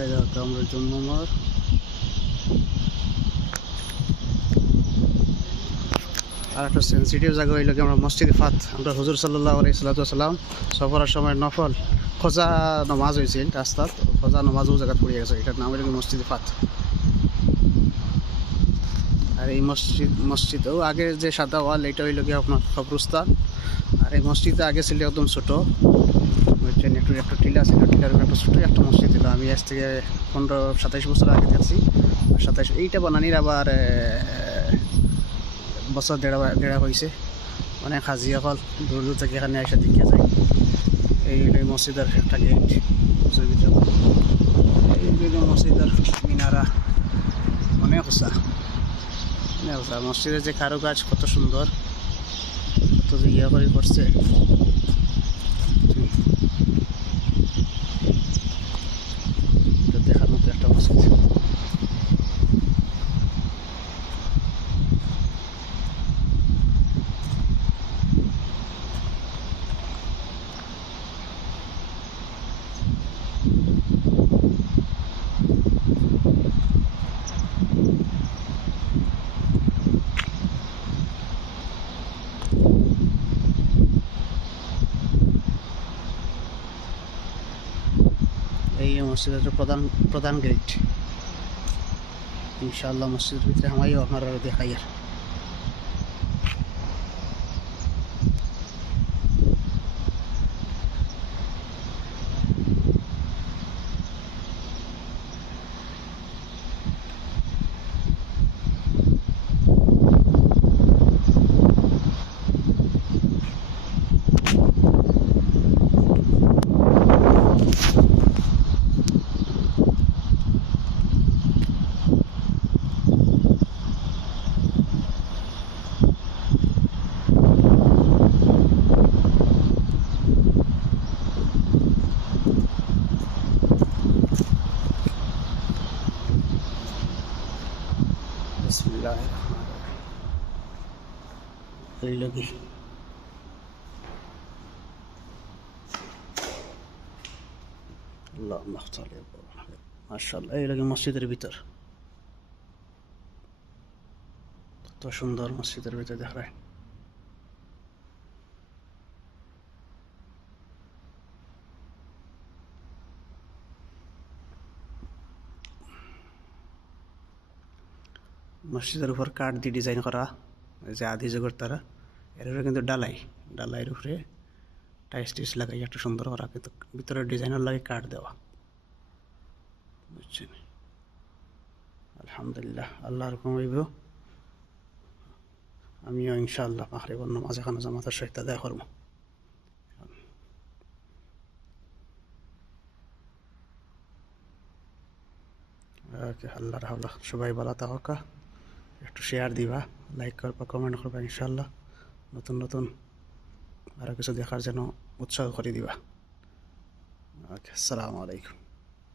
এই দেখো কামরুল জন্মমার। আর একটা সেন্সিটিভ জায়গা হইল কি আমরা মসজিদে ফাত আমরা হুজুর সাল্লাল্লাহু আলাইহি সাল্লাম সফরের সময় নফল খোঁজা নামাজ হয়েছিল রাস্তাত, খোঁজা নামাজও জায়গা পড়ে গেছে। এটার নাম হইল মসজিদে ফাত। আর এই মসজিদেও আগে যে সাদা ওয়াল এটা হইল কি আপনার কবরস্থান। আর এই মসজিদে আগে ছিল একদম ছোটো, একটু একটা টিলা ছিল, টিলার একটা ছোটো একটা মসজিদ ছিল। আমি আজ থেকে 15-27 বছর আগে দেখছি। আর 27 এইটা বানানির আবার বছর দেড়া হয়েছে। অনেক হাজি হল দূর দূর থেকে এখানে এসে দেখে যায়। এই মসজিদের একটা গেট, এই মসজিদের মিনারা অনেক উঁচা, অনেক উঁচা। মসজিদের যে কারুকাজ কত সুন্দর, কত যে ইয়ে করে করছে। দেখার মতো একটা মসজিদ। এই মসজিদের প্রধান গেট। ইনশাআল্লাহ মসজিদের ভিতরে আমাইও আপনারা দেখাই। আর বিসমিল্লাহির রহমানির রহিম। এই লগি মাশাআল্লাহ, এই লগি মসজিদের ভিতর কত সুন্দর। মসজিদের ভিতর দেখায় মসজিদের উপর কাঠ দিয়ে ডিজাইন করা, যে আদি যুগের তারা। এর উপরে কিন্তু ডালাইয়ের উপরে টাইস লাগাই একটা সুন্দর করা, কিন্তু ভিতরের ডিজাইনের লাগে কাঠ দেওয়া, বুঝছেন। আলহামদুলিল্লাহ, আল্লাহর হুকুম হইব। আমিও ইনশাআল্লাহ মাগরিবের নামাজ এখানে জামাতের সহিত আদায় করব। ওকে, আল্লাহর হাওলা। সবাই ভালো থাকা, একটু শেয়ার দিবা, লাইক করবা, কমেন্ট করবা। ইনশাআল্লাহ নতুন নতুন আরও কিছু দেখার জন্য উৎসাহ করে দিবা। ওকে, আসসালামু আলাইকুম।